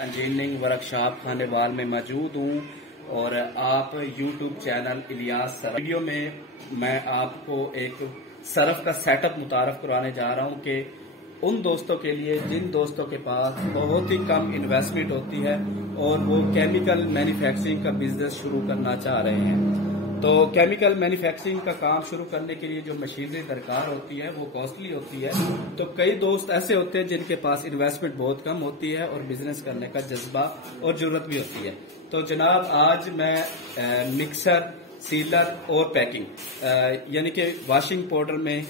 Engineering workshop Khanewal में मौजूद हूँ और आप YouTube channel Ilyas Surf video में मैं आपको एक सरफ का सेटअप मुतारफ करवाने जा रहा हूँ कि उन दोस्तों के लिए जिन दोस्तों के पास बहुत ही कम इन्वेस्टमेंट होती है और वो केमिकल मैन्युफैक्चरिंग का बिजनेस शुरू करना चाह रहे हैं। तो केमिकल मैन्युफैक्चरिंग का काम शुरू करने के लिए जो मशीनरी दरकार होती है वो कॉस्टली होती है। तो कई दोस्त ऐसे होते हैं जिनके पास इन्वेस्टमेंट बहुत कम होती है और बिजनेस करने का जज्बा और जरूरत भी होती है। तो जनाब आज मैं मिक्सर, सीलर और पैकिंग यानी कि वॉशिंग पाउडर में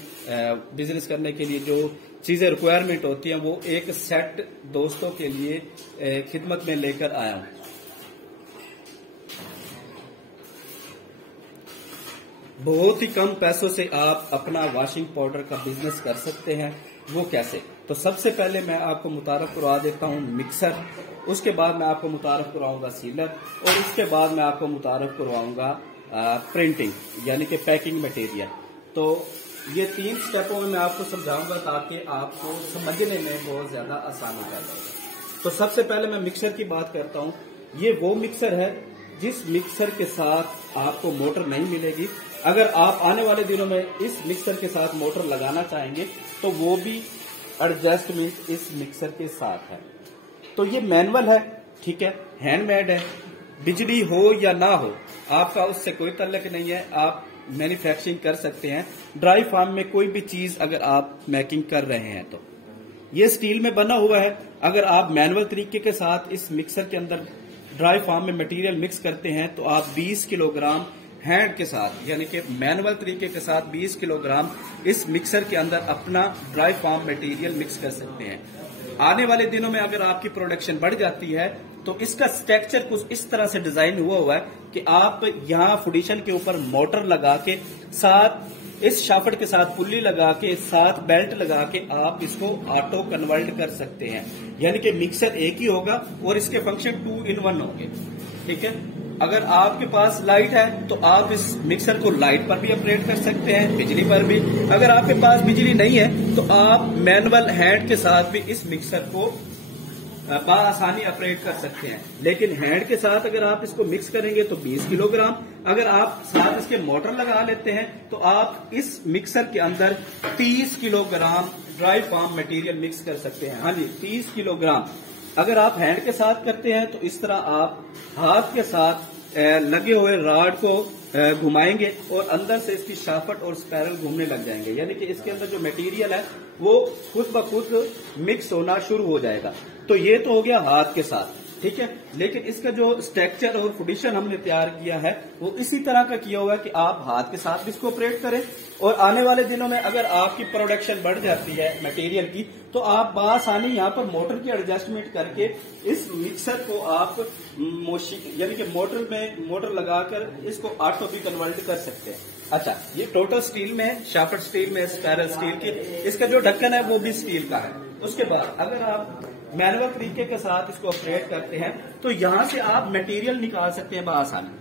बिजनेस करने के लिए जो चीजें रिक्वायरमेंट होती हैं वो एक सेट दोस्तों के लिए खिदमत में लेकर आया हूं। बहुत ही कम पैसों से आप अपना वॉशिंग पाउडर का बिजनेस कर सकते हैं। वो कैसे? तो सबसे पहले मैं आपको मुतारफ करवा देता हूं मिक्सर, उसके बाद मैं आपको मुतारफ करवाऊंगा सीलर और उसके बाद मैं आपको मुतारफ करवाऊंगा प्रिंटिंग यानी कि पैकिंग मटेरियल। तो ये 3 स्टेपों में मैं आपको समझाऊंगा ताकि आपको समझने में बहुत ज्यादा आसानी हो जाए। तो सबसे पहले मैं मिक्सर की बात करता हूं। ये वो मिक्सर है जिस मिक्सर के साथ आपको मोटर नहीं मिलेगी। अगर आप आने वाले दिनों में इस मिक्सर के साथ मोटर लगाना चाहेंगे तो वो भी एडजस्टमेंट इस मिक्सर के साथ है। तो ये मैनुअल है, ठीक है, हैंडमेड है। बिजली हो या ना हो आपका उससे कोई तल्लक नहीं है, आप मैन्युफैक्चरिंग कर सकते हैं। ड्राई फार्म में कोई भी चीज अगर आप मेकिंग कर रहे हैं तो ये स्टील में बना हुआ है। अगर आप मैनुअल तरीके के साथ इस मिक्सर के अंदर ड्राई फार्म में मटेरियल मिक्स करते हैं तो आप 20 किलोग्राम हैंड के साथ यानी कि मैनुअल तरीके के साथ 20 किलोग्राम इस मिक्सर के अंदर अपना ड्राई फार्म मटेरियल मिक्स कर सकते हैं। आने वाले दिनों में अगर आपकी प्रोडक्शन बढ़ जाती है तो इसका स्ट्रक्चर कुछ इस तरह से डिजाइन हुआ है कि आप यहाँ फुडिशन के ऊपर मोटर लगा के साथ इस शाफ्ट के साथ पुल्ली लगा के साथ बेल्ट लगा के आप इसको ऑटो कन्वर्ट कर सकते हैं। यानी कि मिक्सर एक ही होगा और इसके फंक्शन 2 in 1 होंगे, ठीक है। अगर आपके पास लाइट है तो आप इस मिक्सर को लाइट पर भी ऑपरेट कर सकते हैं, बिजली पर भी। अगर आपके पास बिजली नहीं है तो आप मैनुअल हैंड के साथ भी इस मिक्सर को आसानी ऑपरेट कर सकते हैं। लेकिन हैंड के साथ अगर आप इसको मिक्स करेंगे तो 20 किलोग्राम, अगर आप साथ इसके मोटर लगा लेते हैं तो आप इस मिक्सर के अंदर 30 kilogram dry form material mix कर सकते हैं। हाँ जी, 30 किलोग्राम। अगर आप हैंड के साथ करते हैं तो इस तरह आप हाथ के साथ लगे हुए रॉड को घुमाएंगे और अंदर से इसकी शाफ्ट और स्पाइरल घूमने लग जाएंगे। यानी कि इसके अंदर जो मटेरियल है वो खुद ब खुद मिक्स होना शुरू हो जाएगा। तो ये तो हो गया हाथ के साथ, ठीक है। लेकिन इसका जो स्ट्रक्चर और फुडिशन हमने तैयार किया है वो इसी तरह का किया हुआ है कि आप हाथ के साथ भी इसको ऑपरेट करें और आने वाले दिनों में अगर आपकी प्रोडक्शन बढ़ जाती है मटेरियल की तो आप बआसानी यहाँ पर मोटर की एडजस्टमेंट करके इस मिक्सर को आप यानी कि मोटर लगाकर इसको ऑटो भी कन्वर्ट कर सकते हैं। अच्छा, ये टोटल स्टील में है, शाफ्ट स्टील में, स्पाइरल स्टील की। इसका जो ढक्कन है वो भी स्टील का है। उसके बाद अगर आप मैनुअल तरीके के साथ इसको ऑपरेट करते हैं तो यहां से आप मटेरियल निकाल सकते हैं बआसानी।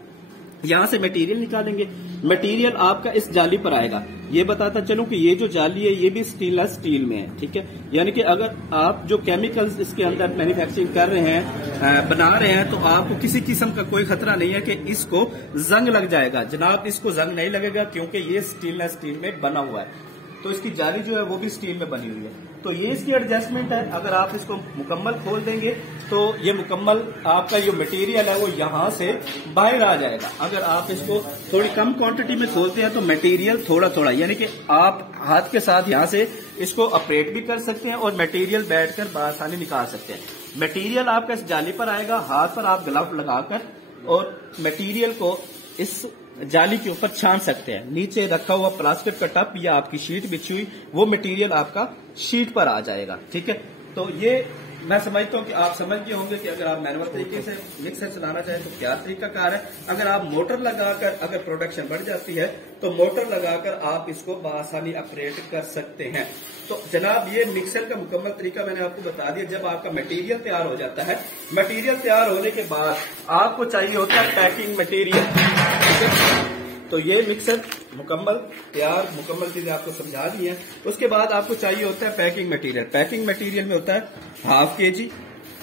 यहां से मटेरियल निकालेंगे, मटेरियल आपका इस जाली पर आएगा। ये बताता चलूं कि ये जो जाली है ये भी स्टेनलेस स्टील में है, ठीक है। यानी कि अगर आप जो केमिकल्स इसके अंदर मैन्युफैक्चरिंग कर रहे हैं, बना रहे हैं, तो आपको किसी किस्म का कोई खतरा नहीं है कि इसको जंग लग जाएगा। जनाब, इसको जंग नहीं लगेगा क्योंकि ये स्टेनलेस स्टील में बना हुआ है। तो इसकी जाली जो है वो भी स्टील में बनी हुई है। तो ये इसकी एडजस्टमेंट है। अगर आप इसको मुकम्मल खोल देंगे तो ये मुकम्मल आपका जो मटेरियल है वो यहां से बाहर आ जाएगा। अगर आप इसको थोड़ी कम क्वांटिटी में खोलते हैं तो मटेरियल थोड़ा थोड़ा यानी कि आप हाथ के साथ यहां से इसको ऑपरेट भी कर सकते हैं और मटेरियल बैठकर बआसानी निकाल सकते हैं। मटेरियल आपका इस जाली पर आएगा, हाथ पर आप ग्लव लगाकर और मटेरियल को इस जाली के ऊपर छान सकते हैं। नीचे रखा हुआ प्लास्टिक का टप या आपकी शीट बिछी हुई वो मटेरियल आपका शीट पर आ जाएगा, ठीक है। तो ये मैं समझता हूँ कि आप समझ गए होंगे कि अगर आप मैनुअल तरीके से मिक्सर चलाना चाहें तो क्या तरीका कार है। अगर आप मोटर लगाकर अगर प्रोडक्शन बढ़ जाती है तो मोटर लगाकर आप इसको बआसानी ऑपरेट कर सकते हैं। तो जनाब, ये मिक्सर का मुकम्मल तरीका मैंने आपको बता दिया। जब आपका मटेरियल तैयार हो जाता है, मटेरियल तैयार होने के बाद आपको चाहिए होता है पैकिंग मटेरियल। तो ये मिक्सर मुकम्मल चीजें आपको समझा दी है। उसके बाद आपको चाहिए होता है पैकिंग मटेरियल। पैकिंग मटेरियल में होता है 1/2 kg,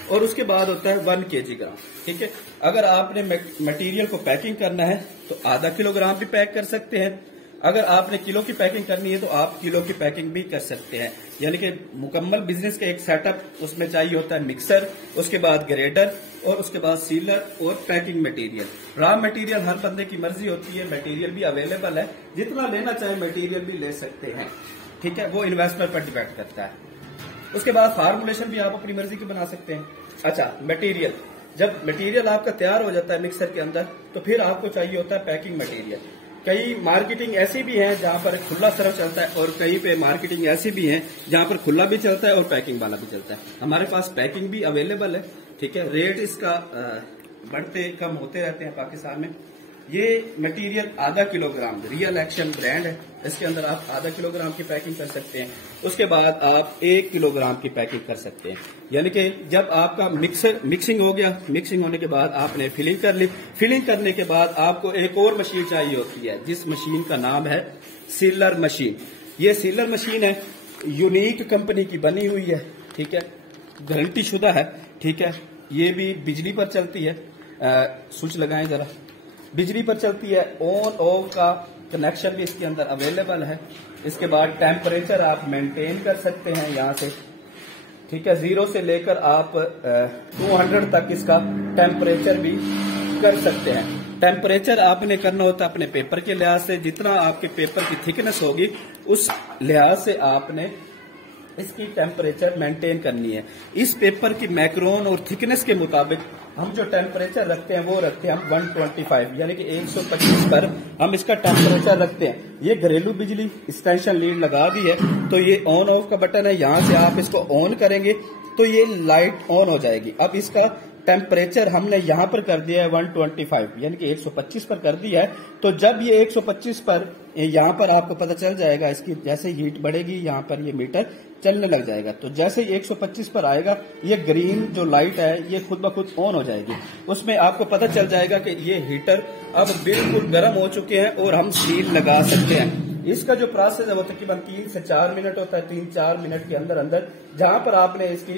और उसके बाद होता है 1 kg ग्राम। ठीक है, अगर आपने मटेरियल को पैकिंग करना है तो आधा किलोग्राम भी पैक कर सकते हैं। अगर आपने किलो की पैकिंग करनी है तो आप किलो की पैकिंग भी कर सकते हैं। यानी कि मुकम्मल बिजनेस का एक सेटअप उसमें चाहिए होता है, मिक्सर, उसके बाद ग्रेडर और उसके बाद सीलर और पैकिंग मटेरियल। रॉ मटेरियल हर बंदे की मर्जी होती है, मटेरियल भी अवेलेबल है, जितना लेना चाहे मटेरियल भी ले सकते हैं। ठीक है, वो इन्वेस्टमेंट पर डिपेंड करता है। उसके बाद फार्मूलेशन भी आप अपनी मर्जी की बना सकते हैं। अच्छा, मटेरियल, जब मटेरियल आपका तैयार हो जाता है मिक्सर के अंदर तो फिर आपको चाहिए होता है पैकिंग मटेरियल। कई मार्केटिंग ऐसी भी है जहां पर खुला सर्व चलता है और कहीं पे मार्केटिंग ऐसी भी है जहां पर खुला भी चलता है और पैकिंग वाला भी चलता है। हमारे पास पैकिंग भी अवेलेबल है। ठीक है, रेट इसका बढ़ते कम होते रहते हैं पाकिस्तान में। ये मटेरियल आधा किलोग्राम रियल एक्शन ब्रांड है, इसके अंदर आप आधा किलोग्राम की पैकिंग कर सकते हैं। उसके बाद आप 1 किलोग्राम की पैकिंग कर सकते हैं। यानी कि जब आपका मिक्सिंग हो गया, मिक्सिंग होने के बाद आपने फिलिंग कर ली, फिलिंग करने के बाद आपको एक और मशीन चाहिए होती है जिस मशीन का नाम है सीलर मशीन। ये सीलर मशीन है, यूनिक कंपनी की बनी हुई है। ठीक है, गारंटी शुदा है। ठीक है, ये भी बिजली पर चलती है। स्विच लगाएं जरा, बिजली पर चलती है। ऑन ऑफ का कनेक्शन भी इसके अंदर अवेलेबल है। इसके बाद टेम्परेचर आप मेंटेन कर सकते हैं यहाँ से। ठीक है, 0 से लेकर आप 200 तक इसका टेम्परेचर भी कर सकते हैं। टेम्परेचर आपने करना होता है अपने पेपर के लिहाज से, जितना आपके पेपर की थिकनेस होगी उस लिहाज से आपने इसकी टेम्परेचर मेंटेन करनी है। इस पेपर की मैक्रोन और थिकनेस के मुताबिक हम जो टेम्परेचर रखते हैं वो रखते हैं हम 125 यानी कि 125 पर हम इसका टेम्परेचर रखते हैं। ये घरेलू बिजली एक्सटेंशन लीड लगा दी है तो ये ऑन ऑफ का बटन है, यहाँ से आप इसको ऑन करेंगे तो ये लाइट ऑन हो जाएगी। अब इसका टेम्परेचर हमने यहाँ पर कर दिया है 125 यानी कि 125 पर कर दिया है। तो जब ये 125 पर यहाँ पर आपको पता चल जाएगा, इसकी जैसे हीट बढ़ेगी यहाँ पर ये मीटर चलने लग जाएगा। तो जैसे ही 125 पर आएगा ये ग्रीन जो लाइट है ये खुद ब खुद ऑन हो जाएगी। उसमें आपको पता चल जाएगा कि ये हीटर अब बिल्कुल गर्म हो चुके हैं और हम सील लगा सकते हैं। इसका जो प्रोसेस है वो तकरीबन 3 से 4 मिनट होता है। 3-4 मिनट के अंदर अंदर जहां पर आपने इसकी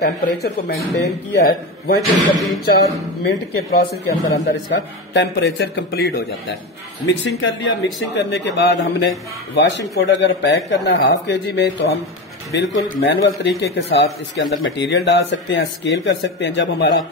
टेम्परेचर को मेंटेन किया है वहीं पर 3-4 मिनट के प्रोसेस के अंदर अंदर इसका टेम्परेचर कंप्लीट हो जाता है। मिक्सिंग कर लिया, मिक्सिंग करने के बाद हमने वॉशिंग पाउडर अगर पैक करना है 1/2 kg में तो हम बिल्कुल मैनुअल तरीके के साथ इसके अंदर मटेरियल डाल सकते हैं, स्केल कर सकते हैं। जब हमारा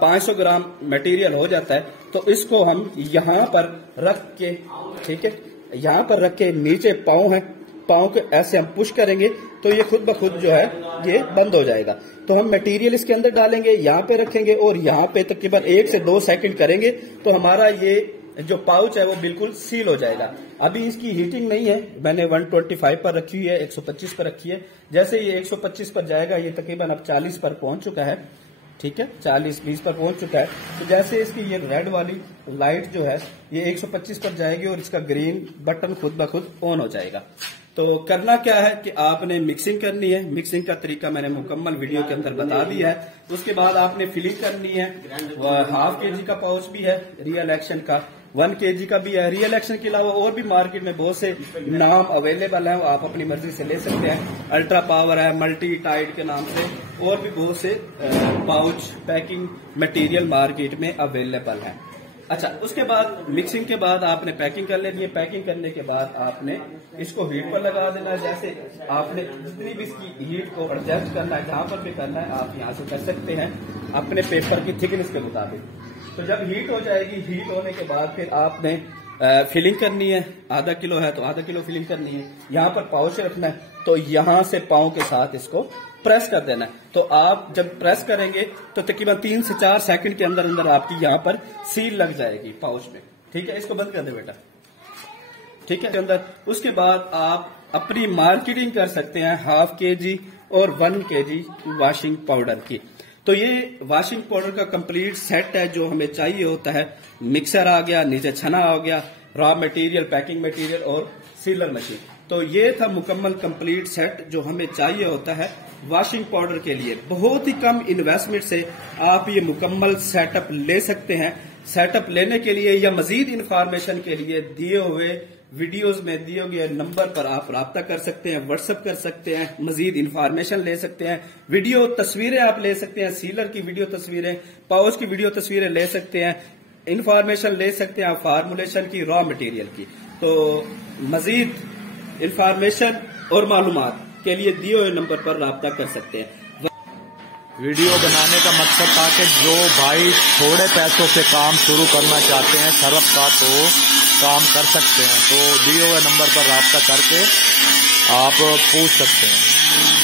500 ग्राम मटेरियल हो जाता है तो इसको हम यहाँ पर रख के, ठीक है, यहाँ पर रख के नीचे पाँव है, पाँव को ऐसे हम पुश करेंगे तो ये खुद ब खुद जो है ये बंद हो जाएगा। तो हम मटेरियल इसके अंदर डालेंगे, यहाँ पे रखेंगे और यहाँ पे तकरीबन 1 से 2 सेकंड करेंगे तो हमारा ये जो पाउच है वो बिल्कुल सील हो जाएगा। अभी इसकी हीटिंग नहीं है, मैंने 125 पर रखी हुई है, 125 पर रखी है। जैसे ये 125 पर जाएगा ये तकरीबन अब 40 पर पहुंच चुका है। ठीक है, 40-20 पर पहुंच चुका है। तो जैसे इसकी ये रेड वाली लाइट जो है ये 125 पर जाएगी और इसका ग्रीन बटन खुद ब खुद ऑन हो जाएगा। तो करना क्या है कि आपने मिक्सिंग करनी है। मिक्सिंग का तरीका मैंने मुकम्मल वीडियो के अंदर बता दिया है। उसके बाद आपने फिलिंग करनी है। 1/2 kg का पाउच भी है रियल एक्शन का, 1 kg का भी है। रियल एक्शन के अलावा और भी मार्केट में बहुत से नाम अवेलेबल है, आप अपनी मर्जी से ले सकते हैं। अल्ट्रा पावर है, मल्टी टाइड के नाम से और भी बहुत से पाउच पैकिंग मटेरियल मार्केट में अवेलेबल है। अच्छा, उसके बाद मिक्सिंग के बाद आपने पैकिंग कर लेनी है। पैकिंग करने के बाद आपने इसको हीट पर लगा देना है। जैसे आपने जितनी भी इसकी हीट को एडजस्ट करना है, जहां पर भी करना है आप यहां से कर सकते हैं अपने पेपर की थिकनेस के मुताबिक। तो जब हीट हो जाएगी, हीट होने के बाद फिर आपने फिलिंग करनी है। आधा किलो है तो आधा किलो फिलिंग करनी है। यहाँ पर पाउच रखना है तो यहाँ से पाँव के साथ इसको प्रेस कर देना है। तो आप जब प्रेस करेंगे तो तकरीबन 3 से 4 सेकंड के अंदर अंदर आपकी यहाँ पर सील लग जाएगी पाउच में। ठीक है, इसको बंद कर दे बेटा। ठीक है, अंदर उसके बाद आप अपनी मार्केटिंग कर सकते हैं 1/2 kg और 1 kg वॉशिंग पाउडर की। तो ये वॉशिंग पाउडर का कंप्लीट सेट है जो हमें चाहिए होता है। मिक्सर आ गया, नीचे छना हो गया, रॉ मटेरियल, पैकिंग मटेरियल और सीलर मशीन। तो ये था मुकम्मल कंप्लीट सेट जो हमें चाहिए होता है वॉशिंग पाउडर के लिए। बहुत ही कम इन्वेस्टमेंट से आप ये मुकम्मल सेटअप ले सकते हैं। सेटअप लेने के लिए या मजीद इंफॉर्मेशन के लिए दिए हुए वीडियोस में दिए गए नंबर पर आप राब्ता कर सकते हैं, व्हाट्सएप कर सकते हैं, मजीद इंफॉर्मेशन ले सकते हैं, वीडियो तस्वीरें आप ले सकते हैं, सीलर की वीडियो तस्वीरें, पाउच की वीडियो तस्वीरें ले सकते हैं, इंफॉर्मेशन ले सकते हैं आप फार्मूलेशन की, रॉ मटेरियल की। तो मजीद इंफॉर्मेशन और मालूमात के लिए दिए हुए नंबर पर राब्ता कर सकते हैं। वीडियो बनाने का मकसद था कि जो भाई थोड़े पैसों से काम शुरू करना चाहते हैं सरफ का, तो काम कर सकते हैं। तो दिए हुए नंबर पर राब्ता करके आप पूछ सकते हैं।